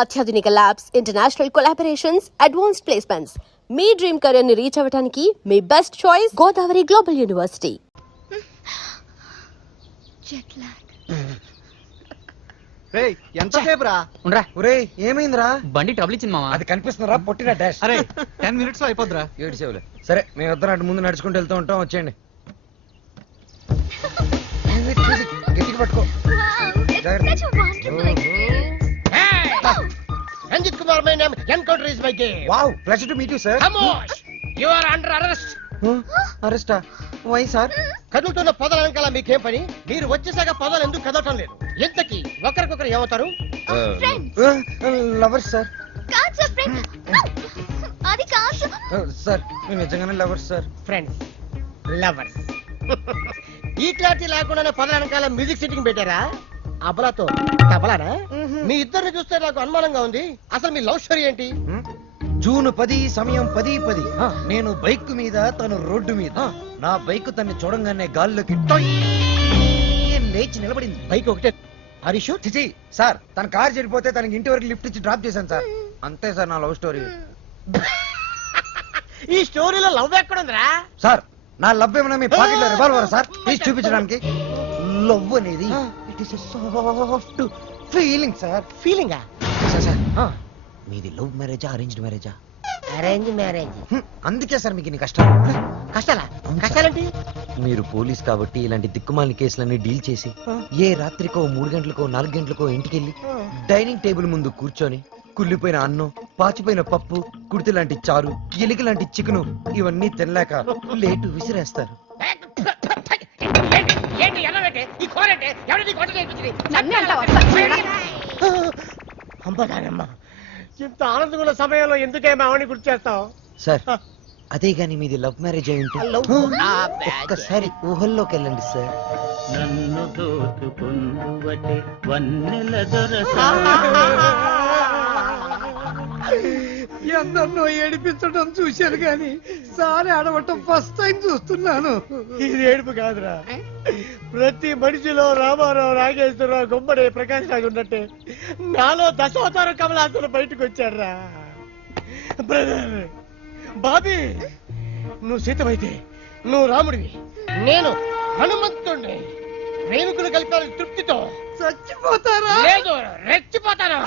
అత్యాధునిక labs, international collaborations, advanced placements. మీ dream career ని రీచ్ అవ్వడానికి మీ best choice Godavari Global University. ఎంతసేపు రా? ఏమైందిరా? బండి ట్రబుల్ ఇచ్చింది మామ. అది కనిపిస్తుందిరా, పొట్టిన డాష్. అరే 10 minutes లో అయిపోద్దిరా. ఏడు సేవలే. సరే మేము ఇద్దరం అటు ముందు నడుచుకుంటూ వెళ్తూ ఉంటాం, వచ్చేయండి. గట్టిగా పట్టుకో. Ranjit Kumar, my name. Encounter is my game. Wow, pleasure to meet you sir. Khamosh! You are under arrest. అరెస్టా? Why sir? కదులుతున్న పొదల వెనకాల మీకేం పని? మీరు వచ్చేసాక పొదలు ఎందుకు కదలటం లేదు? ఎంతకి ఒకరికొకరు ఏమవుతారు? Lovers sir. అది కాదు సార్, మేము నిజంగానే లవర్స్ సార్. Friends, lovers. ఈ క్లారిటీ లేకుండానే పొదల వెనకాల మ్యూజిక్ సిట్టింగ్ పెట్టారా? అబలాతో తబలానా? మీ ఇద్దరిని చూస్తే నాకు అనుమానంగా ఉంది. అసలు మీ లవ్ స్టోరీ ఏంటి? జూన్ 10 సమయం 10:10. నేను బైక్ మీద, తను రోడ్డు మీద. నా బైక్ తన్ని చూడంగానే గాల్లోకి టొయ్ అని లేచి నిలబడింది. బైక్ ఒకటే. హరీష్ చిచి సార్, తన కార్ చెడిపోతే తనకి ఇంటి వరకు లిఫ్ట్ ఇచ్చి డ్రాప్ చేశాను సార్. అంతే సార్ నా లవ్ స్టోరీ. ఈ స్టోరీలో లవ్ ఎక్కడుందిరా? సార్, నా లవ్ ఏమన్నా మీ పాకెట్ లో రివాల్వర్ సార్? ప్లీజ్ చూపించడానికి. లవ్ అనేది it is soft feeling sir. ఫీలింగా? సార్, మీది లవ్ మ్యారేజా, అరేంజ్డ్ మ్యారేజా? Arrange marriage. అందుకే సార్ మీకు ఇన్ని కష్టాలు. కష్టాలా? కష్టాలేంటి? మీరు పోలీస్ కాబట్టి ఇలాంటి దిక్కుమాలిన కేసులన్నీ డీల్ చేసి ఏ రాత్రికో 3 గంటలకో 4 గంటలకో ఇంటికెళ్ళి డైనింగ్ టేబుల్ ముందు కూర్చొని కుళ్ళిపోయిన అన్నం, పాచిపోయిన పప్పు, కుడితి లాంటి చారు, ఎలిక లాంటి చికెను ఇవన్నీ తినలేక లేటు విసిరేస్తారు. ఇంత ఆనందమైన సమయంలో ఎందుకే మావని గుర్తు చేస్తావు? సార్, అదే గాని మీది లవ్ మ్యారేజ్ అయి ఉంటే ఒక్కసారి ఊహల్లోకి వెళ్ళండి సార్. నన్ను దోచుకుందువటే వన్నెల దొరస. ఎందరినో ఏడిపించడం చూశాను కానీ సారి ఆడవటం ఫస్ట్ టైం చూస్తున్నాను. ఇది ఏడుపు కాదురా. ప్రతి మనిషిలో రామారావు, నాగేశ్వరరావు, గుమ్మడి, ప్రకాష్ రాజు ఉన్నట్టే నాలో దశావతార కమలాసన బయటకు వచ్చారా. బ్రదర్ బాబీ, నువ్వు సీతమైతే నువ్వు రాముడివి, నేను హనుమంతుడిని. ప్రేమికులు కలిపారు తృప్తితో. చచ్చిపోతారా? లేదు, రెచ్చిపోతాను.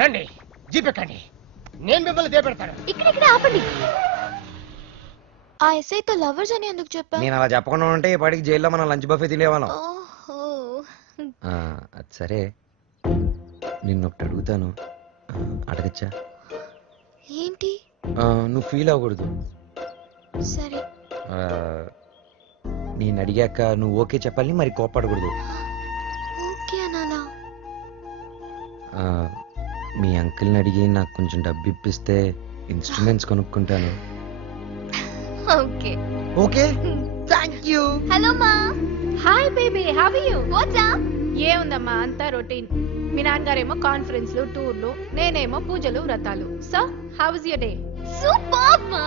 రండి, జీపెక్కండి, నేను మిమ్మల్ని దేపెడతాను. ఇక్కడ ఆపండి. ఆ ఎస్ఐతో లవర్స్ అని ఎందుకు చెప్పా? నేను అలా చెప్పకుండా ఉంటే ఈ పాటికి జైల్లో మనం లంచ్ బఫే తినేవాళ్ళం. ఓహో. అది సరే, నిన్నొకటి అడుగుతాను, అడగచ్చా? ఏంటి? నువ్వు ఫీల్ అవ్వకూడదు. సరే. నేను అడిగాక నువ్వు ఓకే చెప్పాలి, మరి కోప్పడకూడదు. ఓకే అనాలా? మీ అంకుల్ని అడిగి నాకు కొంచెం డబ్బు ఇప్పిస్తే ఇన్స్ట్రుమెంట్స్ కొనుక్కుంటాను. Okay. Okay, thank you. Hello మా. Hi baby, how are you? What's up? ఏముందమ్మా, అంతా రొటీన్. మీ నాన్నగారేమో కాన్ఫరెన్స్లు, టూర్లు, నేనేమో పూజలు, వ్రతాలు. So how was your day? Super మా.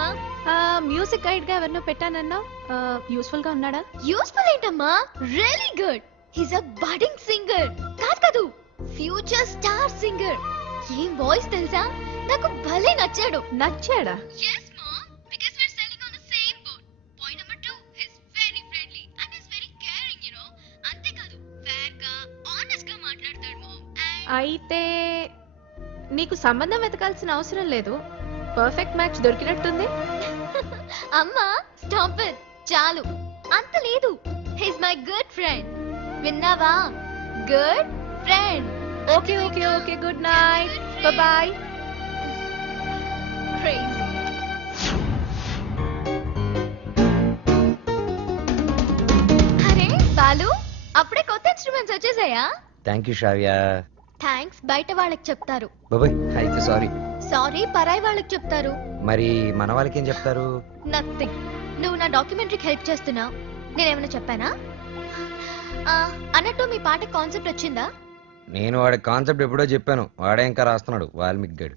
మ్యూజిక్ గైడ్ గా ఎవరినో పెట్టానన్నా, యూస్ఫుల్ గా ఉన్నాడా? యూస్ఫుల్ ఏంటమ్మా, రియల్లీ గుడ్. హిస్ అ బడింగ్ సింగర్. కాదు, ఫ్యూచర్ స్టార్ సింగర్. ఏం వాయిస్ తెలుసా? నాకు భలే నచ్చాడు. నచ్చాడా? yes mom, because we're selling on the same boat. Point number 2, he's very friendly and he's very caring, you know. అంతే కాదు, fair గా, honest గా మాట్లాడతాడు mom. అయితే నీకు సంబంధం వెతకాల్సిన అవసరం లేదు, పర్ఫెక్ట్ మ్యాచ్ దొరికినట్టుంది. అమ్మా స్టాప్ ఇట్, చాలు. అంత లేదు, హిస్ మై గుడ్ ఫ్రెండ్. విన్నావా? Good friend. Okay okay okay, good night, bye. Crazy. అరే బాలు, అప్పుడే కొత్త ఇన్స్ట్రుమెంట్స్ వచ్చేసాయా? Thank you Sravya. థ్యాంక్స్ బయట వాళ్ళకి చెప్తారు. బాబాయ్ అయితే సారీ. సారీ పరాయి వాళ్ళకి చెప్తారు. మరి మన వాళ్ళకి ఏం చెప్తారు? నథింగ్. నువ్వు నా డాక్యుమెంటరీకి హెల్ప్ చేస్తున్నావు, నేనేమైనా చెప్పానా? అన్నట్టు మీ పాట కాన్సెప్ట్ వచ్చిందా? నేను వాడి కాన్సెప్ట్ ఎప్పుడో చెప్పాను, వాడే ఇంకా రాస్తున్నాడు, వాల్మీకి గడు.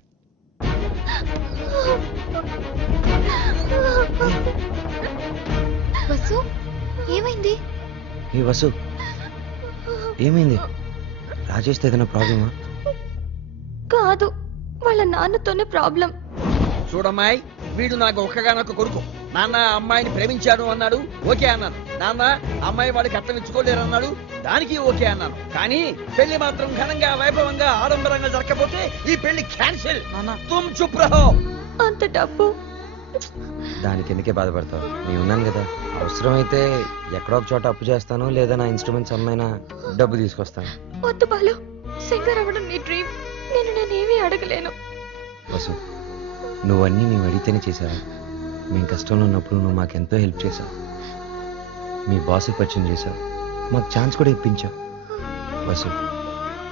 వసు, ఏమైంది? ఏ వసు, ఏమైంది? రాజేష్తో ఏదైనా ప్రాబ్లమా? కాదు, వాళ్ళ నాన్నతోనే ప్రాబ్లం. చూడమ్మాయి, వీడు నాకు ఒక్కగానొక్క కొడుకు. నాన్న అమ్మాయిని ప్రేమించాను అన్నాడు, ఓకే అన్నాను. నాన్న అమ్మాయి వాడికి అర్థం ఇచ్చుకోలేరు అన్నాడు, దానికి ఓకే అన్నాను. కానీ పెళ్లి మాత్రం ఘనంగా వైభవంగా ఆడంబరంగా జరగకపోతే ఈ పెళ్లి క్యాన్సిల్. తుమ్ చుప్ రహో. అంత డబ్బు దానికి ఎందుకే బాధపడతావు? నేను ఉన్నాను కదా. అవసరమైతే ఎక్కడో ఒక చోట అప్పు చేస్తాను, లేదా నా ఇన్స్ట్రుమెంట్స్ అమ్మైనా డబ్బు తీసుకొస్తాను. వద్దు బాలు, సింగర్ అవ్వడం నీ డ్రీమ్. నేనేమీ అడగలేను. వసు, నువ్వన్నీ మేము అడిగితేనే చేసావా? మేము కష్టంలో ఉన్నప్పుడు నువ్వు మాకెంతో హెల్ప్ చేసావు. మీ బాస్కి పరిచయం చేసావు, మాకు ఛాన్స్ కూడా ఇప్పించావు. వసు,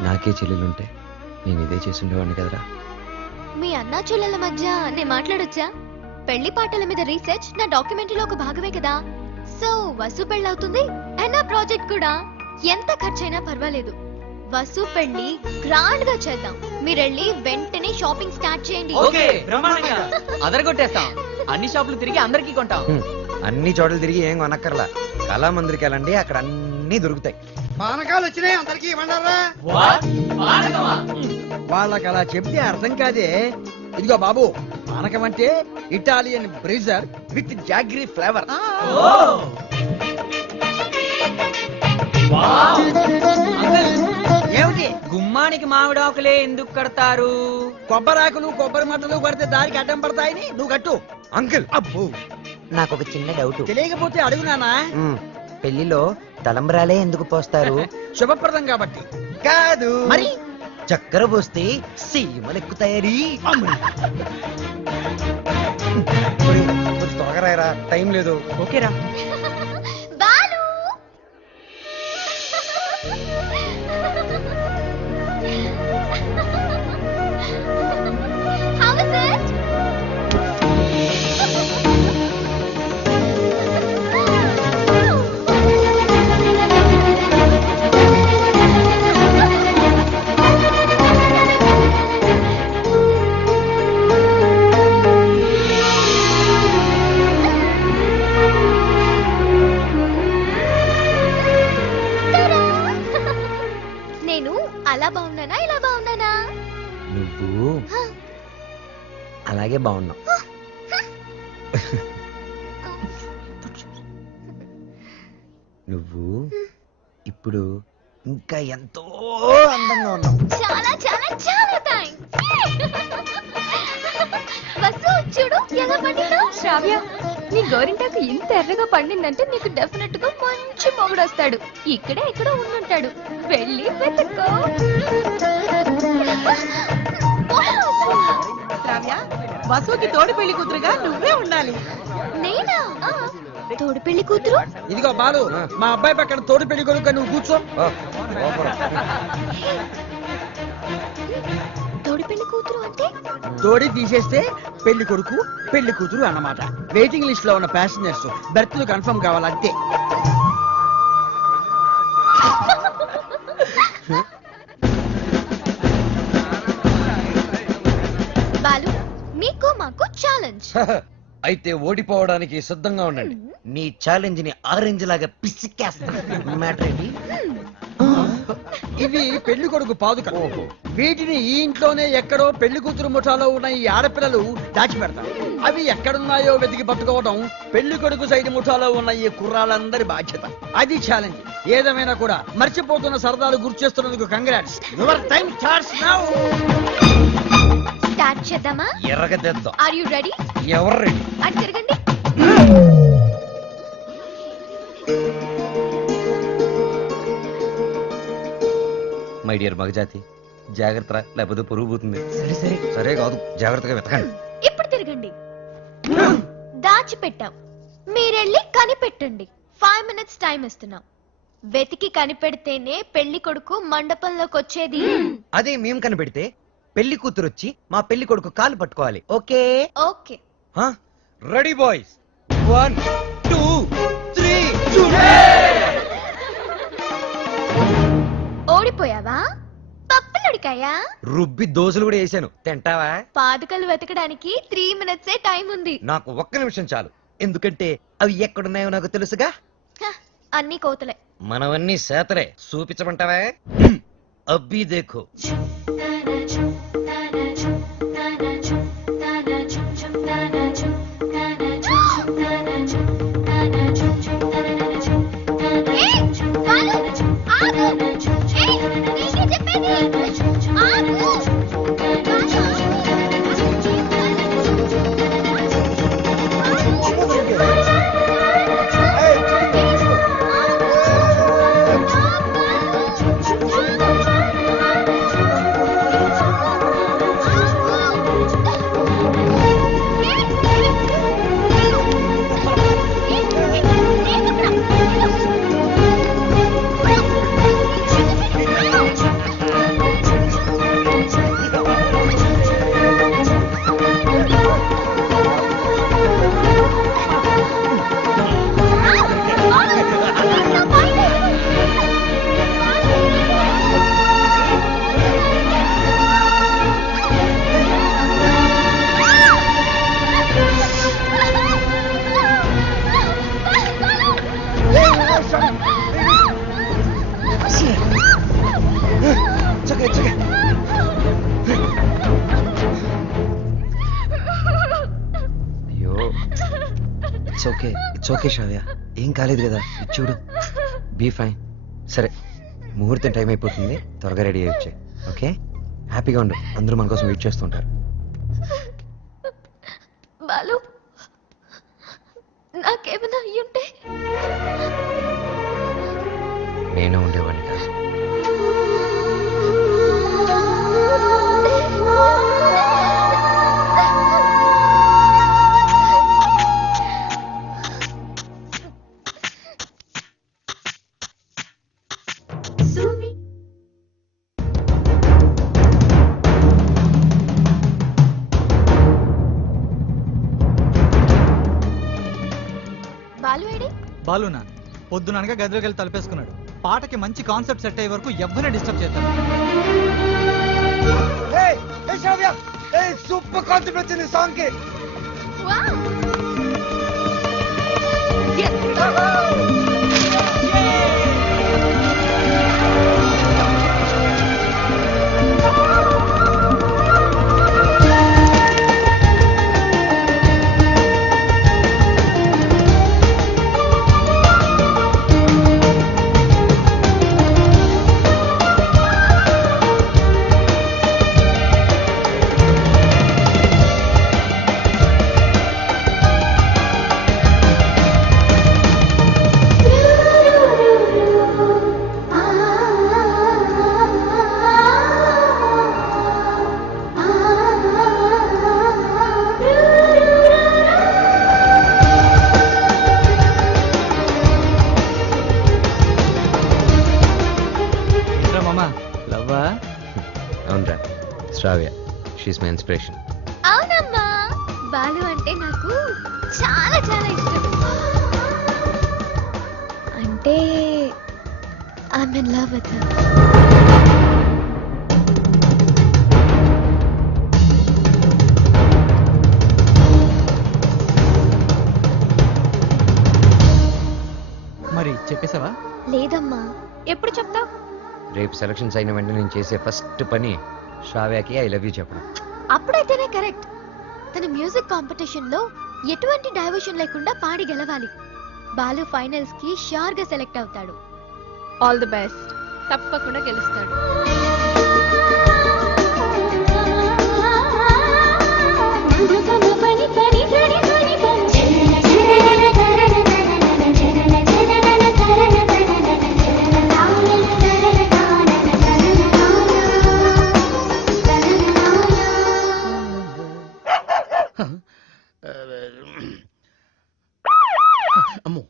నాకే చెల్లెలుంటే నేను ఇదే చేసి ఉండేవాడిని కదరా. మీ అన్నా చెల్లెల మధ్య నేను మాట్లాడొచ్చా? పెళ్లి పాటల మీద రీసెర్చ్ నా డాక్యుమెంటరీలో ఒక భాగమే కదా. సో వసు పెళ్ళవుతుంది అండ్ నా ప్రాజెక్ట్ కూడా. ఎంత ఖర్చైనా పర్వాలేదు, వసు పెళ్లి గ్రాండ్ గా చేద్దాం. మీరెళ్ళి వెంటనే షాపింగ్ స్టార్ట్ చేయండి. ఓకే, బ్రహ్మాండంగా అదరగొట్టేస్తాం. అన్ని షాపులు తిరిగి అందరికీ కొంటాం. అన్ని చోట్ల తిరిగి ఏం కొనక్కర్లా. కళామందిరికి వెళ్ళండి, అక్కడ అన్ని దొరుకుతాయి. పానకాలు వచ్చినాయి, అందరికి ఇవ్వండారా. వాళ్ళకి అలా చెప్తే అర్థం కాదే. ఇదిగో బాబు, పానకం అంటే Italian Brezza with jaggery flavour. ఏమిటి? గుమ్మానికి మామిడాకులే ఎందుకు కడతారు? కొబ్బరాకులు కొబ్బరి మట్టలు కొడితే దానికి అడ్డం పడతాయని నువ్వు కట్టు. అంకుల్, అబ్బో, నాకు ఒక చిన్న డౌట్. తెలియకపోతే అడుగునానా. పెళ్లిలో తలంబ్రాలే ఎందుకు పోస్తారు? శుభప్రదం కాబట్టి. కాదు మరి చక్కెర పోస్తే సీమలెక్కుతాయని. త్వరగా రాయరా, టైం లేదు. ఓకేరా. Balu How is it? నేను అలా బాగున్నానా ఇలా బాగున్నానా? నువ్వు అలాగే బాగున్నావు. నువ్వు ఇప్పుడు ఇంకా ఎంతో అందంగా ఉన్నావు. చాలా చాలా చాలా థాంక్స్. వసు చూడు ఎలా పండిందో. శ్రావ్య, నీ గోరింటాకు ఇంత ఎర్రగా పండిందంటే నీకు డెఫినెట్ గా మంచి మొగుడు వస్తాడు. ఇక్కడే ఎక్కడో ఉండుంటాడు, వెళ్ళి వెతుక్కో. శ్రావ్య, వసుకి తోడి పెళ్లి కూతురుగా నువ్వే ఉండాలి. నేనా? తోడు పెళ్లి కూతురు? ఇదిగో బాలు, మా అబ్బాయి పక్కన తోడు పెళ్లి కొడుకు, నువ్వు కూర్చో. తోడు పెళ్లి కూతురు అంటే? తోడి తీసేస్తే పెళ్లి కొడుకు పెళ్లి కూతురు అన్నమాట. వెయిటింగ్ లిస్ట్ లో ఉన్న ప్యాసింజర్స్ బెర్త్లు కన్ఫర్మ్ కావాలంతే. బాలు, మీకు మాకు ఛాలెంజ్. అయితే ఓడిపోవడానికి సిద్ధంగా ఉండండి. నీ ఛాలెంజ్ ని ఆరెంజ్ లాగా పిసికేస్తాను. మ్యాటర్ ఏంటి? ఇవి పెళ్లి కొడుకు పాదుకలు. వీటిని ఈ ఇంట్లోనే ఎక్కడో పెళ్లి కూతురు ముఠాలో ఉన్న ఈ ఆడపిల్లలు దాచిపెడతారు. అవి ఎక్కడున్నాయో వెతికి పట్టుకోవడం పెళ్లి కొడుకు సైడ్ ముఠాలో ఉన్న ఈ కుర్రాళ్ళందరి బాధ్యత. అది ఛాలెంజ్. ఏదేమైనా కూడా మర్చిపోతున్న సరదాలు గుర్తు చేస్తున్నందుకు congrats. Your time starts now. Start చేద్దామా? ఎర్రగద్దేద్దాం. Are you ready? ఎవరు రెడీ? అటు తిరగండి. మై డియర్ మగజాతి, జాగ్రత్త, లేకపోతే పొరుగు పోతుంది. సరే సరే సరే కాదు, జాగ్రత్తగా వెతకండి. ఇప్పుడు తిరగండి. దాచిపెట్టాం, మీరెళ్ళి కనిపెట్టండి. 5 minutes టైం ఇస్తున్నాం. వెతికి కనిపెడితేనే పెళ్లి కొడుకు మండపంలోకి వచ్చేది. అదే మేం కనిపెడితే పెళ్లి కూతురు వచ్చి మా పెళ్లి కొడుకు కాలు పట్టుకోవాలి. ఓకే? ఓకే. Ready boys, 1 2 3. ఓడిపోయావా? పప్పులుడికాయా? రుబ్బి దోశలు కూడా వేసాను, తింటావా? పాదుకలు వెతకడానికి 3 minutes టైం ఉంది. నాకు ఒక్క నిమిషం చాలు, ఎందుకంటే అవి ఎక్కడున్నాయో నాకు తెలుసుగా. హ, అన్ని కోతలే. మనవన్నీ సేతలే, చూపించమంటావా? అబ్బి దేఖో. అయ్యో, ఇట్స్ ఓకే శ్రావ్య, ఏం కాలేదు కదా, ఇది చూడు, బీ ఫైన్. సరే, ముహూర్తం టైం అయిపోతుంది, త్వరగా రెడీ అయ్యి వచ్చాయి. ఓకే, హ్యాపీగా ఉండు, అందరూ మన కోసం వెయిట్ చేస్తుంటారు. బాలు నాకేమైనా అయ్యుంటే నేను ఉండేవాడిని కాదు. బాలు ఏడి? బాలునా పొద్దుననగా గదిలోకి వెళ్ళి తలపేసుకున్నాడు. పాటకి మంచి కాన్సెప్ట్ సెట్ అయ్యే వరకు ఎవరిని డిస్టర్బ్ చేస్తాను. సూపర్ కాన్సెప్ట్ వచ్చింది సాంగ్ కి. వావ్! లవ్వా? అవునరా, శ్రావ్య, షీస్ మై ఇన్స్పిరేషన్. అవునమ్మా, బాలు అంటే నాకు చాలా చాలా ఇష్టం. అంటే I'm in love with him. మరి చెప్పేసావా? లేదమ్మా. ఎప్పుడు చెప్తావు? రేపు సెలక్షన్స్ అయిన వెంటనే నేను చేసే ఫస్ట్ పని శ్రావ్యకి ఐ లవ్ యూ చెప్పడం. అప్పుడైతేనే కరెక్ట్. తన మ్యూజిక్ కాంపిటీషన్ లో ఎటువంటి డైవర్షన్ లేకుండా పాడి గెలవాలి. బాలు ఫైనల్స్ కి షూర్ గా సెలెక్ట్ అవుతాడు. All the best. తప్పకుండా గెలుస్తాడు. అమ్మో,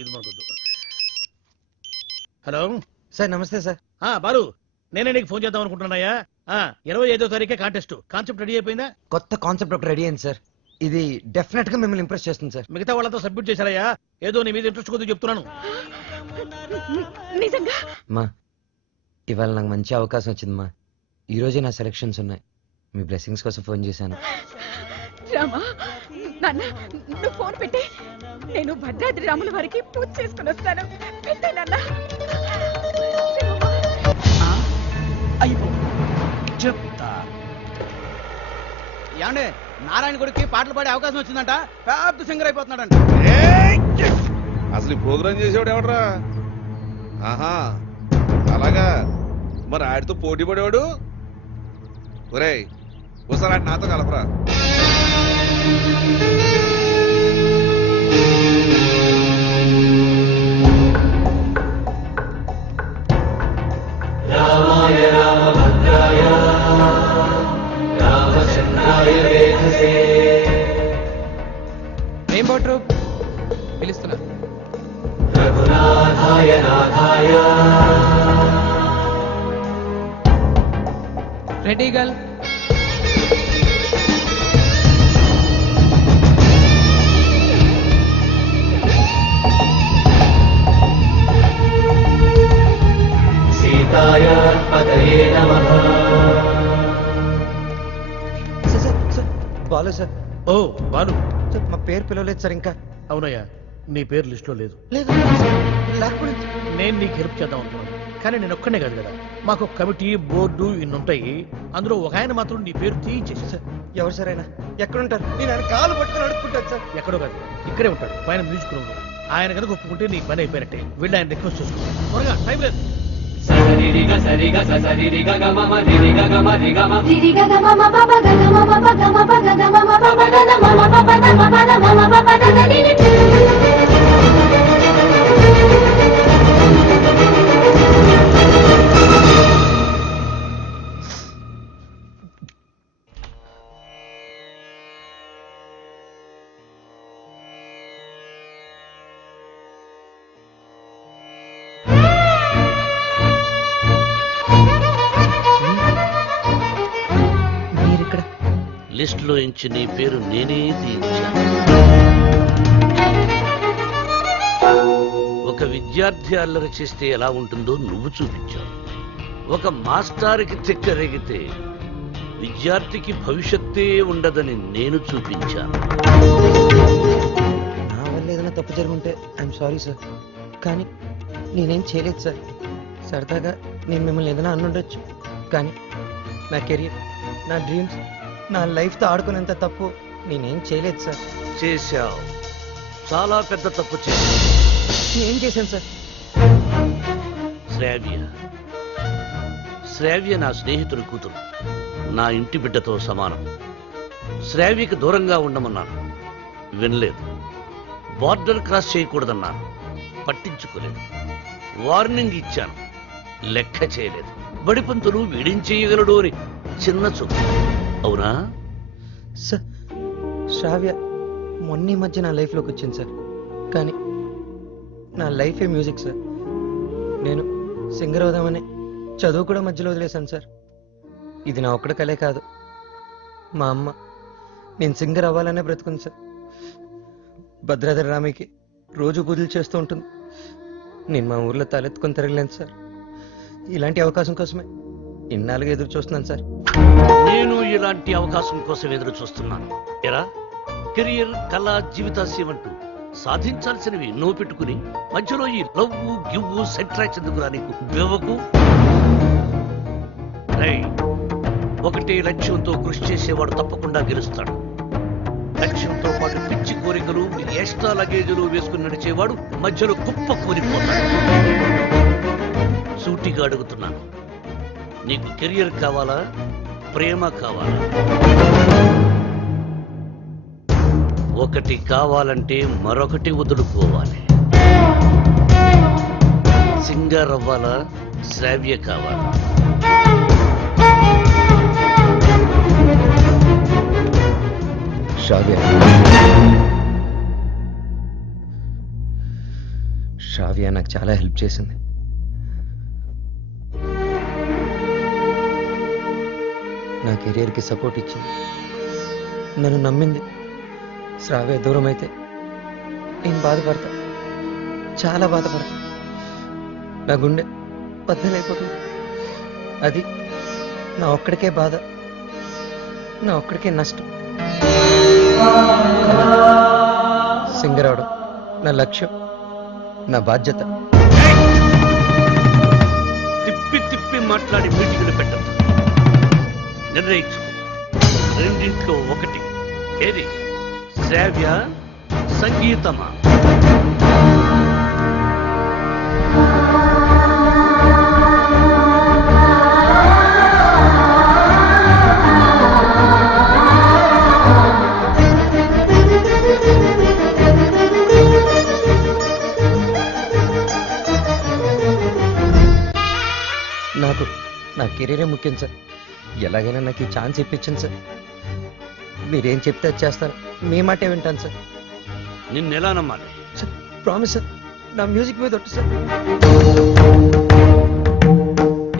ఇది మనకొద్దు. హలో సార్, నమస్తే సార్. బాలు, నేనే నీకు ఫోన్ చేద్దాం అనుకుంటున్నాయా? 25వ తారీఖే కాంటెస్ట్. కాన్సెప్ట్ రెడీ అయిపోయిందా? కొత్త కాన్సెప్ట్ ఒకటి రెడీ అయింది సార్. ఇది డెఫినెట్ గా మిమ్మల్ని ఇంప్రెస్ చేస్తుంది సార్. మిగతా వాళ్ళతో సబ్మిట్ చేశారయ్యా. ఏదో నీ మీద ఇంట్రెస్ట్ కొద్ది చెప్తున్నాను. నిజంగా? మా ఇవాళ నాకు మంచి అవకాశం వచ్చిందమ్మా. ఈ రోజే నా సెలక్షన్స్ ఉన్నాయి. మీ బ్లెస్సింగ్స్ కోసం ఫోన్ చేశాను. రామా, నాన్న నువ్వు ఫోన్ పెట్టే, నేను భద్రాద్రి రాముల వారికి పూజ చేసుకుని వస్తాను. పెట్టే నాన్న. చెప్తా. ఏమండి నారాయణ గుడికి పాటలు పాడే అవకాశం వచ్చిందంట, పెద్ద సింగర్ అయిపోతున్నాడంట. అసలు ఈ ప్రోగ్రామ్ చేసేవాడు ఎవడరా? ఆహా అలాగా, మరి ఆడితో పోటీ పడేవాడు. ఒరేయ్ ఒకసారి ఆడి నాతో కలపరా. రెయిన్బో ట్రూప్ పిలుస్తున్నా. Ready girl. Sir Balu sir. ఓ బాలు, సార్ మా పేరు పిలవలేదు సార్ ఇంకా. అవునయ్యా, నీ పేరు లిస్ట్ లో లేదు. లేదు లేకపోతే నేను నీకు హెల్ప్ చేద్దాం అనుకున్నాను, కానీ నేను ఒక్కనే కాదు కదా, మాకు కమిటీ బోర్డు ఇన్ని ఉంటాయి. అందులో ఒక ఆయన మాత్రం నీ పేరు తీయించేసి. సార్ ఎవరు సార్ ఆయన? ఎక్కడుంటారు? నేను ఆయన కాలు పట్టుకుని అడుక్కుంటాను సార్. ఎక్కడో కాదు, ఇక్కడే ఉంటాడు, పైన మ్యూజిక్ రూమ్ లో. ఆయన కనుక ఒప్పుకుంటే నీ పని అయిపోయినట్టే. వెళ్ళి ఆయన రిక్వెస్ట్ చేసుకో, త్వరగా, టైం లేదు. మీరిక్కడ? లిస్ట్ లో ఇంచి నీ పేరు నేనే తీయించాను. ఒక విద్యార్థి అల్లరి చేస్తే ఎలా ఉంటుందో నువ్వు చూపించావు. ఒక మాస్టారుకి చెక్కరేగితే విద్యార్థికి భవిష్యత్తే ఉండదని నేను చూపించాను. నా వల్ల ఏదైనా తప్పు జరుగుంటే ఐఎమ్ సారీ సార్, కానీ నేనేం చేయలేదు సార్. సరదాగా నేను మిమ్మల్ని ఏదైనా అనుండొచ్చు, కానీ నా కెరీర్, నా డ్రీమ్స్, నా లైఫ్తో ఆడుకునేంత తప్పు నేనేం చేయలేదు సార్. చేశావు, చాలా పెద్ద తప్పు చేశావు. నేనేం చేశాను సార్? శ్రావ్య నా స్నేహితుడి కూతురు, నా ఇంటి బిడ్డతో సమానం. శ్రావ్యకి దూరంగా ఉండమన్నాను, వినలేదు. బార్డర్ క్రాస్ చేయకూడదన్నాను, పట్టించుకోలేదు. వార్నింగ్ ఇచ్చాను, లెక్క చేయలేదు. బడిపంతులు వీడించేయగలడు అని చిన్న చూపు. అవునా? సార్ శ్రావ్య మొన్న మధ్య నా లైఫ్లోకి వచ్చింది సార్, కానీ నా లైఫే మ్యూజిక్ సార్. నేను సింగర్ అవుదామని చదువు కూడా మధ్యలో వదిలేశాను సార్. ఇది నా ఒక్కడ కలే కాదు, మా అమ్మ నేను సింగర్ అవ్వాలనే బ్రతుకుంది సార్. భద్రాద్రి రామికి రోజు పూజలు చేస్తూ ఉంటుంది. నేను మా ఊర్లో తలెత్తుకొని తిరగలేను సార్. ఇలాంటి అవకాశం కోసమే ఇన్నాళ్ళుగా ఎదురు చూస్తున్నాను సార్. నేను ఇలాంటి అవకాశం కోసం ఎదురు చూస్తున్నాను. ఎరా, కెరియర్, కళ, జీవితాశయం అంటూ సాధించాల్సినవి ఎన్నో పెట్టుకుని మధ్యలో ఈ లవ్వు గివ్వు సెంట్రాక్స్ ఎందుకురా నీకు? వివ్వకు. ఒకటే లక్ష్యంతో కృషి చేసేవాడు తప్పకుండా గెలుస్తాడు. లక్ష్యంతో పాటు పిచ్చి కోరికలు, ఎక్స్ట్రా లగేజీలు వేసుకుని నడిచేవాడు మధ్యలో కుప్ప కూలిపోతాడు. సూటిగా అడుగుతున్నాను, నీకు కెరియర్ కావాలా, ప్రేమ కావాలా? ఒకటి కావాలంటే మరొకటి వదులుకోవాలి. సింగర్ అవ్వాలా, శ్రావ్య కావాలా? శ్రావ్య నాకు చాలా హెల్ప్ చేసింది. నా కెరియర్కి సపోర్ట్ ఇచ్చింది, నన్ను నమ్మింది. శ్రావ్య దూరం అయితే నేను బాధపడతా, చాలా బాధపడతా. నా గుండె బద్దలైపోతుంది. అది నా ఒక్కడికే బాధ, నా ఒక్కడికే నష్టం. సింగర్ అవడం నా లక్ష్యం, నా బాధ్యత. తిప్పి తిప్పి మాట్లాడి మీటింగ్లు పెట్టదు. నిర్ణయించుకో. రెండింట్లో ఒకటి. ఏది? శ్రావ్య, సంగీతమా? నాకు నా కెరీరే ముఖ్యం సార్. ఎలాగైనా నాకు ఈ ఛాన్స్ ఇప్పించండి సార్. మీరేం చెప్తే అది చేస్తాను. మీ మాటే వింటాను సార్. నిన్నెలా నమ్మాలి? సార్ ప్రామిస్ సార్, నా మ్యూజిక్ మీద ఒట్టు సార్.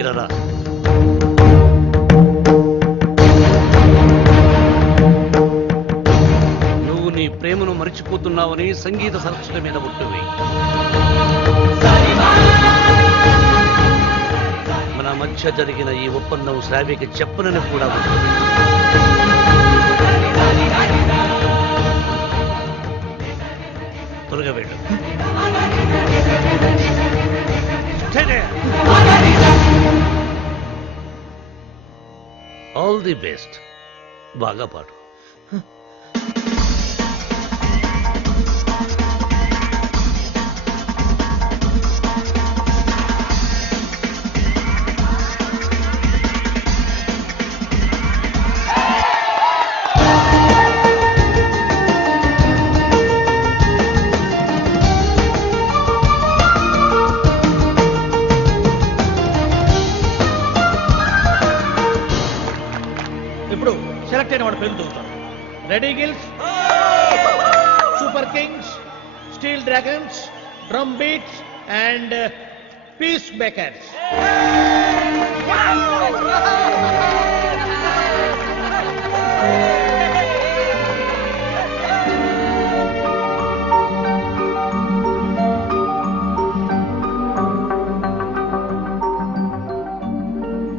ఇలా రా. నువ్వు నీ ప్రేమను మరిచిపోతున్నావని సంగీత సరస్వతి మీద ఒట్టువి. మన మధ్య జరిగిన ఈ ఒప్పందం శ్రావ్యకి చెప్పనని కూడా ఉంది. త్వరగా వెళ్ళు. All the best. బాగా పాడు. ఇప్పుడు సెలెక్ట్ అయిన వాడు పేరు చదువుతాం. Red eagles, super kings, steel dragons, drum beats and peace makers.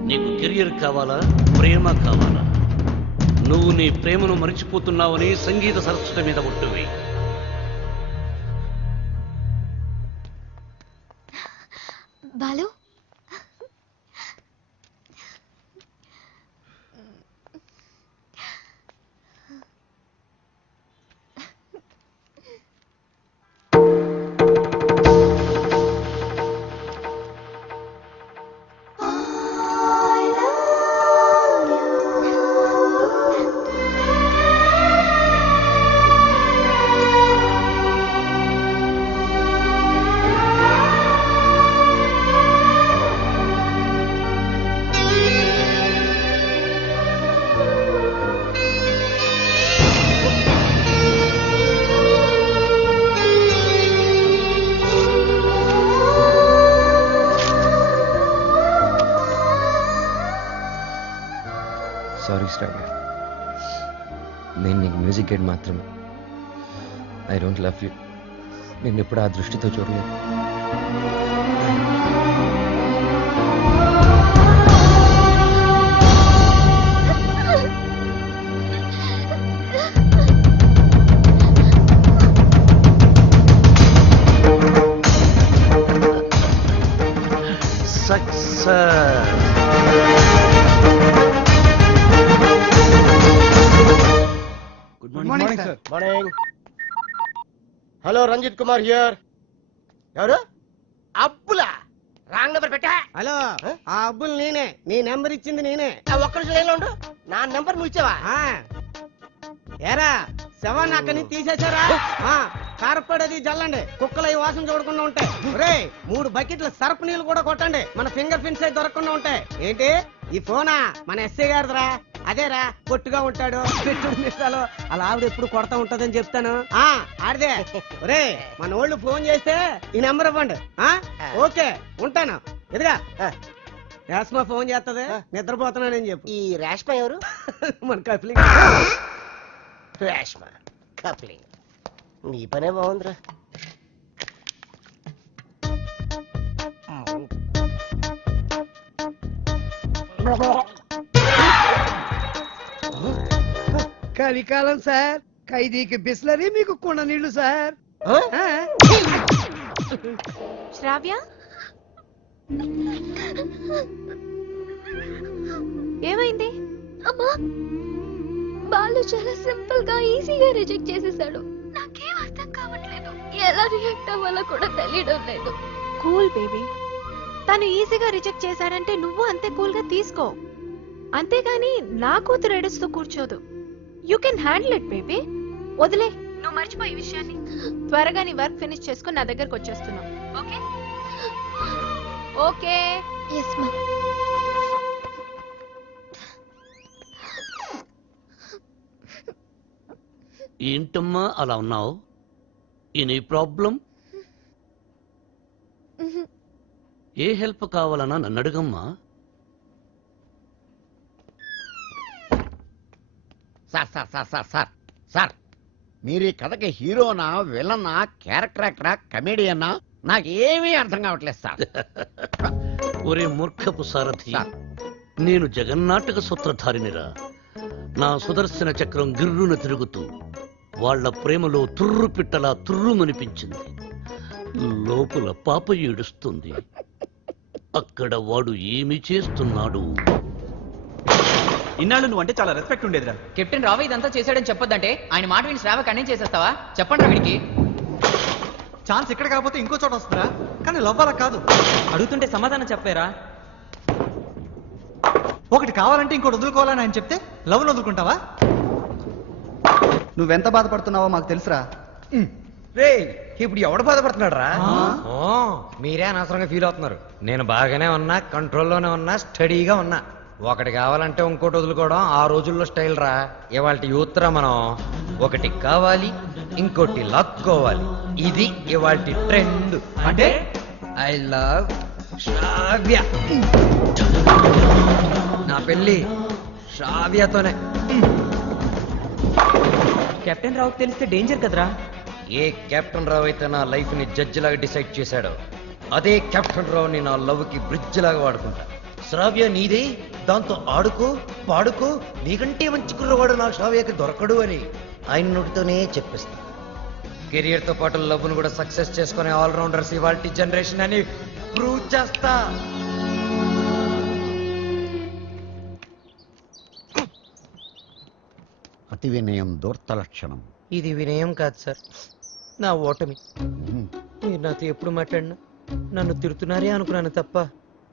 నీకు కెరియర్ కావాలా, ప్రేమ కావాలా? నువ్వు నీ ప్రేమను మరిచిపోతున్నావని సంగీత సరస్వతి మీద ఒట్టువి. బాలు, సారీ శ్రావ్య, నేను నీకు మ్యూజిక్ గైడ్ మాత్రమే. I don't love you. నేను ఎప్పుడు ఆ దృష్టితో చూడలేదు. Good morning sir. Morning. Hello, Ranjith Kumar here. ఎవరు? అబ్బులా? రాంగ్ నెంబర్ పెట్టా. హలో, ఆ అబ్బుల్ నేనే. నీ నెంబర్ ఇచ్చింది నేనే. ఒక్క నిమిషం లైన్లో ఉండు. నా నెంబర్ నువ్వు ఇచ్చావా? ఏరా, శవాన్ని అక్కడి నుంచి తీసేశారా? కారపడేది జల్లండి, కుక్కలు ఈ వాసన చూడకుండా ఉంటాయి. రే, 3 బకెట్ల సర్ఫ్ నీళ్ళు కూడా కొట్టండి, మన ఫింగర్ ప్రింట్స్ అయి దొరకకుండా ఉంటాయి. ఏంటి ఈ ఫోనా? మన ఎస్ఐ గారిదిరా. అదేరా, పొట్టుగా ఉంటాడు, పెట్టుడు నిమిషాలు అలా ఆవిడ ఎప్పుడు కొడతా ఉంటదని చెప్తాను. ఆడిదే. రే, మన వాళ్ళు ఫోన్ చేస్తే ఈ నెంబర్ ఇవ్వండి. ఓకే, ఉంటాను. ఎదుగా రేష్మా ఫోన్ చేస్తుంది, నిద్రపోతున్నానని చెప్పు. ఈ రేష్మా ఎవరు? మన కప్లింగ్. రేష్మా కప్లింగ్. నీ పనే బాగుందిరా. కలికాలం సార్, ఖైదీకి బిస్లరీ, మీకు కుండ నీళ్లు సార్. శ్రావ్య, ఏమైంది? అమ్మా బాలు చాలా సింపుల్ గా ఈజీగా రిజెక్ట్ చేసేసాడు. నాకేం అర్థం కావట్లేదు, ఎలా రియాక్ట్ అవ్వాలో కూడా తెలియడం లేదు. కూల్ బేబీ, తను ఈజీగా రిజెక్ట్ చేశాడంటే నువ్వు అంతే కూల్ గా తీసుకో. అంతేగాని నా కూతురు ఏడుస్తూ కూర్చోదు. You can handle it baby. వదిలే, నువ్వు మర్చిపో ఈ విషయాన్ని. త్వరగా నీ వర్క్ ఫినిష్ చేసుకుని నా దగ్గరకు వచ్చేస్తున్నావు. Okay okay. ఎస్ మా. ఏంటమ్మా అలా ఉన్నావు? Any problem? ఏ హెల్ప్ కావాలన్నా నన్ను అడుగమ్మా. Sir sir sir sir sir sir మీరు ఈ కథకి హీరోనా, విలనా, క్యారెక్టర్ యాక్టరా, కమెడియన్నా నాకేమీ అర్థం కావట్లేదు సార్. ఒరే మూర్ఖపు సారథి, సార్. నేను జగన్నాటక సూత్రధారినిరా. నా సుదర్శన చక్రం గిర్రున తిరుగుతూ వాళ్ళ ప్రేమలో తుర్రు పిట్టలా తుర్రుమనిపించింది. లోపల పాప ఏడుస్తుంది. అక్కడ వాడు ఏమి చేస్తున్నాడు? ఇన్నాళ్ళు నువ్వు అంటే చాలా రెస్పెక్ట్ ఉండేదిరా. కెప్టెన్ రావు ఇదంతా చేశాడని చెప్పొద్దంటే ఆయన మాట విని శ్రావ కన్నే చేసేస్తావా? చెప్పండి వీడికి. ఛాన్స్ ఇక్కడ కాకపోతే ఇంకో చోట వస్తుందా? కానీ లవ్ అలా కాదు. అడుగుతుంటే సమాధానం చెప్పారా? ఒకటి కావాలంటే ఇంకోటి వదులుకోవాలని ఆయన చెప్తే లవ్ వదులుకుంటావా? నువ్వెంత బాధపడుతున్నావో మాకు తెలుసురా. రే ఇప్పుడు ఎవడు బాధపడుతున్నాడు రా? మీరే అనవసరంగా ఫీల్ అవుతున్నారు. నేను బాగానే ఉన్నా, కంట్రోల్లోనే ఉన్నా, స్టడీగా ఉన్నా. ఒకటి కావాలంటే ఇంకోటి వదులుకోవడం ఆ రోజుల్లో స్టైల్ రా. ఇవాళ యూత్ రా మనం. ఒకటి కావాలి, ఇంకోటి లాక్కోవాలి. ఇది ఇవాళ ట్రెండ్. అంటే ఐ లవ్ శ్రావ్య. నా పెళ్ళి శ్రావ్యతోనే. కెప్టెన్ రావు తెలిస్తే డేంజర్ కదరా. ఏ కెప్టెన్ రావు అయితే నా లైఫ్ ని జడ్జి లాగా డిసైడ్ చేశాడో అదే కెప్టెన్ రావుని నా లవ్ కి బ్రిడ్జ్ లాగా వాడుకుంటా. శ్రావ్య నీదే, దాంతో ఆడుకో పాడుకో, నీకంటే మంచి కుర్రవాడు నా శ్రావ్యకి దొరకడు అని ఆయన నోటితోనే చెప్పిస్తా. కెరియర్ తో పాటు లవ్ ను కూడా సక్సెస్ చేసుకునే ఆల్రౌండర్స్ ఇవాల్టి జనరేషన్ అని ప్రూవ్ చేస్తా. అతి వినయం దూర్త లక్షణం. ఇది వినయం కాదు సార్, నా ఓటమి. మీరు నాతో ఎప్పుడు మాట్లాడినా నన్ను తిడుతున్నారే అనుకున్నాను తప్ప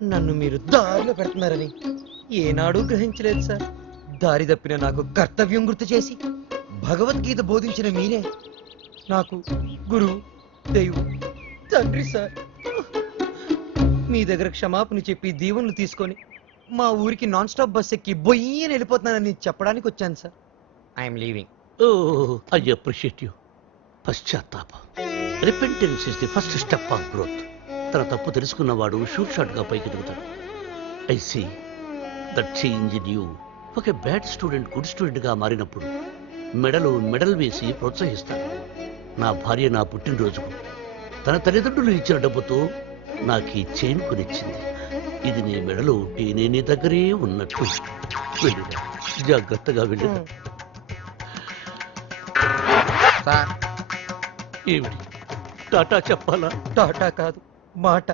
నన్ను మీరు దారిలో పెడుతున్నారని ఏనాడూ గ్రహించలేదు సార్. దారి తప్పిన నాకు కర్తవ్యం గుర్తు చేసి భగవద్గీత బోధించిన మీరే నాకు గురువు, దైవం, తండ్రి సార్. మీ దగ్గర క్షమాపణ చెప్పి దీవెనలు తీసుకొని మా ఊరికి నాన్ స్టాప్ బస్ ఎక్కి బొయ్యని వెళ్ళిపోతున్నానని చెప్పడానికి వచ్చాను సార్. I'm leaving. ఓ, ఐ అప్రిషియేట్ యూ. పశ్చాత్తాపం, repentance is the first step of growth. తన తప్పు తెలుసుకున్నవాడు షూట్ షాట్ గా పైకి ఎదుగుతాడు. I see that change in you. ఒక బ్యాడ్ స్టూడెంట్ గుడ్ స్టూడెంట్ గా మారినప్పుడు మెడలో మెడల్ వేసి ప్రోత్సహిస్తాను. నా భార్య నా పుట్టినరోజుకు తన తల్లిదండ్రులు ఇచ్చిన డబ్బుతో నాకు ఈ చైన్ కొనిచ్చింది. ఇది నీ మెడలో ఉంటే నేను నీ దగ్గరే ఉన్నట్టు. వెళ్ళిరా, జాగ్రత్తగా వెళ్ళిరా. ఏమిటి, టాటా చెప్పాలా? టాటా కాదు, మాట.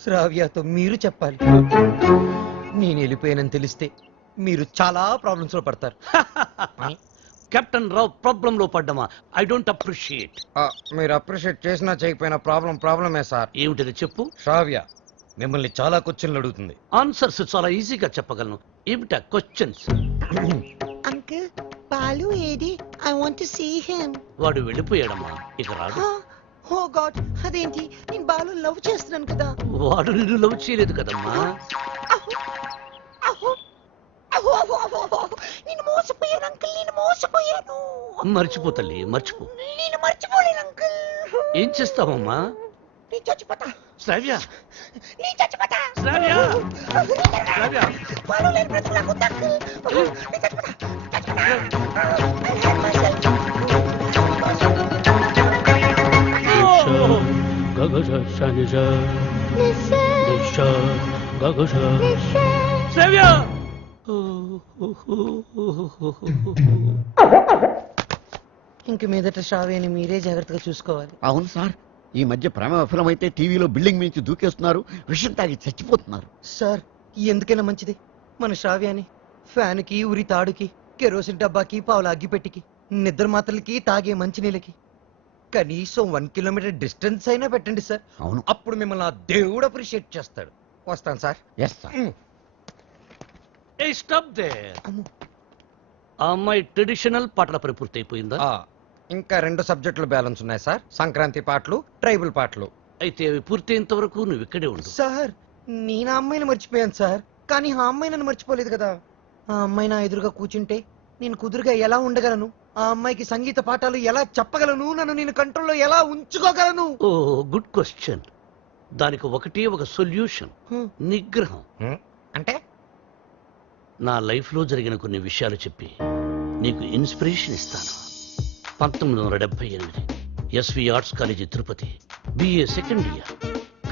శ్రావ్యతో మీరు చెప్పాలి. నేను వెళ్ళిపోయానని తెలిస్తే మీరు చాలా ప్రాబ్లమ్స్ లో పడతారు. కెప్టెన్ రావు ప్రాబ్లం లో పడ్డమా? I don't appreciate. మీరు అప్రిషియేట్ చేసినా చేయకపోయినా ప్రాబ్లమే సార్. ఏమిటది చెప్పు. శ్రావ్య మిమ్మల్ని చాలా క్వశ్చన్లు అడుగుతుంది. ఆన్సర్స్ చాలా ఈజీగా చెప్పగలను. ఏమిటా క్వశ్చన్స్? అంకుల్, బాలు ఏది? I want to see him. వాడు వెళ్ళిపోయాడమ్మా, ఇక రాడు. ఓ గాడ్, అదేంటి? నేను బాలు లవ్ చేస్తున్నాను కదా. వాడు నిన్ను లవ్ చేయలేదు కదమ్మా. నేను మోసపోయాను అంకుల్, నేను మోసపోయాను. మర్చిపో తల్లి, మర్చిపో. నేను మర్చిపోలేను అంకుల్. ఏం చేస్తావమ్మా? నేను చచ్చిపోతా. శ్రావ్య, నేను చచ్చిపోతా. శ్రావ్య, శ్రావ్య. బాలు లేని బ్రతుకు నాకు వద్దు అంకుల్. నేను చచ్చిపోతా. శ్రావ్య. ఇంక మీదట శ్రావ్యని మీరే జాగ్రత్తగా చూసుకోవాలి. అవును సార్, ఈ మధ్య ప్రేమ విఫలమైతే టీవీలో బిల్డింగ్ నుంచి దూకేస్తున్నారు, విషం తాగి చచ్చిపోతున్నారు. సార్ ఎందుకైనా మంచిది మన శ్రావ్యాన్ని ఫ్యాన్కి ఉరి తాడుకి కెరోసిన్ డబ్బాకి పావుల అగ్గిపెట్టికి నిద్ర మాత్రలకి తాగే మంచినీళ్ళకి కనీసం 1 కిలోమీటర్ డిస్టెన్స్ అయినా పెట్టండి సార్. అవును. అప్పుడు మిమ్మల్ని ఆ దేవుడు అప్రిషియేట్ చేస్తాడు. వస్తాను sir. Yes sir. Hey stop there. ఆ అమ్మాయి ట్రెడిషనల్ పాటల పని పూర్తయిపోయిందా? ఇంకా 2 సబ్జెక్టులు బ్యాలెన్స్ ఉన్నాయి సార్. సంక్రాంతి పాటలు, ట్రైబల్ పాటలు. అయితే అవి పూర్తయినంత వరకు నువ్వు ఇక్కడే ఉండు. సార్ నేను ఆ అమ్మాయిని మర్చిపోయాను సార్, కానీ ఆ అమ్మాయి నన్ను మర్చిపోలేదు కదా. ఆ అమ్మాయి నా ఎదురుగా కూర్చుంటే నేను కుదురుగా ఎలా ఉండగలను? ఆ అమ్మాయికి సంగీత పాఠాలు ఎలా చెప్పగలను? నన్ను నేను కంట్రోల్లో ఎలా ఉంచుకోగలను? ఓ గుడ్ క్వశ్చన్. దానికి ఒకటే ఒక సొల్యూషన్, నిగ్రహం. అంటే నా లైఫ్ లో జరిగిన కొన్ని విషయాలు చెప్పి నీకు ఇన్స్పిరేషన్ ఇస్తాను. 1978 SV arts college Tirupati, BA second year.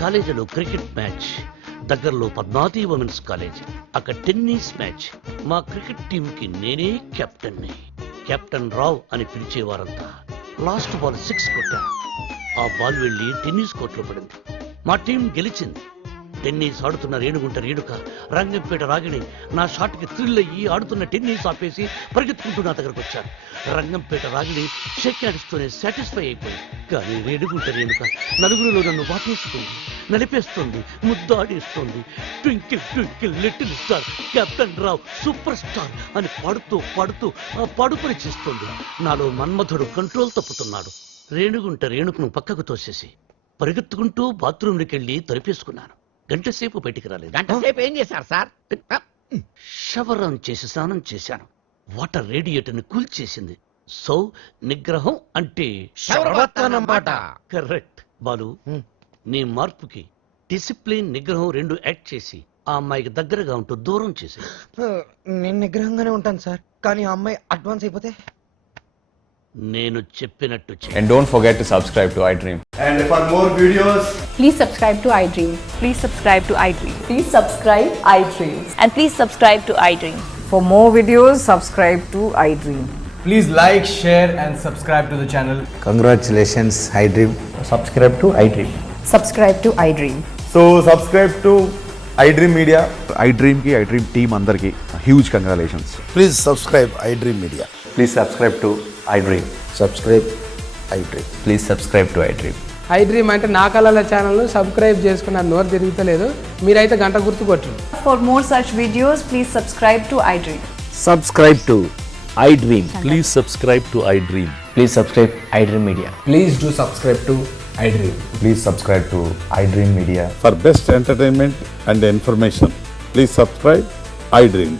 కాలేజీలో క్రికెట్ మ్యాచ్, దగ్గరలో పద్మావతి ఉమెన్స్ కాలేజ్. అక్కడ టెన్నిస్ మ్యాచ్. మా క్రికెట్ టీం కి నేనే కెప్టెన్ని. కెప్టెన్ రావ్ అని పిలిచేవారంతా. లాస్ట్ బాల్ 6 కొట్టాను. ఆ బాల్ వెళ్లి టెన్నిస్ కోర్టులో పడింది. మా టీం గెలిచింది. టెన్నిస్ ఆడుతున్న రేణుగుంట రేణుక, రంగంపేట రాగిణి నా షాట్కి థ్రిల్ అయ్యి ఆడుతున్న టెన్నిస్ ఆపేసి పరిగెత్తుకుంటూ నా దగ్గరకు వచ్చాను. రంగంపేట రాగిణి షేక్ హ్యాండ్స్తోనే సాటిస్ఫై అయిపోయింది. కానీ రేణుగుంట రేణుక నలుగురిలో నన్ను వాటేస్తుంది, నలిపేస్తుంది, ముద్దాడేస్తుంది. Twinkle twinkle little star, captain Rao super star అని పాడుతూ పాడుతూ ఆ పాడుపని చేస్తుంది. నాలో మన్మధుడు కంట్రోల్ తప్పుతున్నాడు. రేణుగుంట రేణుకును పక్కకు తోసేసి పరిగెత్తుకుంటూ బాత్రూంలోకి వెళ్ళి తలుపేసుకున్నాను. గంట సేపు బయటికి రాలేదు. గంట సేపు ఏం చేశారు సార్? షవర్ ఆన్ చేసి స్నానం చేశాను. వాటర్ రేడియేటర్ని కూల్చేసింది. సో నిగ్రహం అంటే అన్నమాట. కరెక్ట్. బాలు, నీ మార్పుకి డిసిప్లిన్, నిగ్రహం 2 యాక్ట్ చేసి ఆ అమ్మాయికి దగ్గరగా ఉంటూ దూరం చేసి. నేను నిగ్రహంగానే ఉంటాను సార్, కానీ ఆ అమ్మాయి అడ్వాన్స్ అయిపోతే నేను చెప్పినట్టు చెయ్యి. And don't forget to subscribe to iDream. And for more videos, please subscribe to iDream. Please subscribe to iDream. Please subscribe iDream. And please subscribe to iDream. For more videos, subscribe to iDream. please like, share and subscribe to the channel. Congratulations, iDream. Subscribe to iDream. Subscribe to iDream. So subscribe to iDream Media. iDream ki iDream team andarki huge congratulations. Please subscribe iDream Media. Please subscribe to iDream. Subscribe iDream. Please subscribe to iDream. iDream అంటే నా కళల channel subscribe చేసుకున్న నోరు తిరుగుతలేదు. మీరైతే గంట గుర్తు కొట్టండి. For more such videos, please subscribe to iDream. Subscribe to iDream. Please subscribe to iDream. Please subscribe iDream Media. Please do subscribe to iDream. Please subscribe to iDream Media. For best entertainment and information, please subscribe iDream.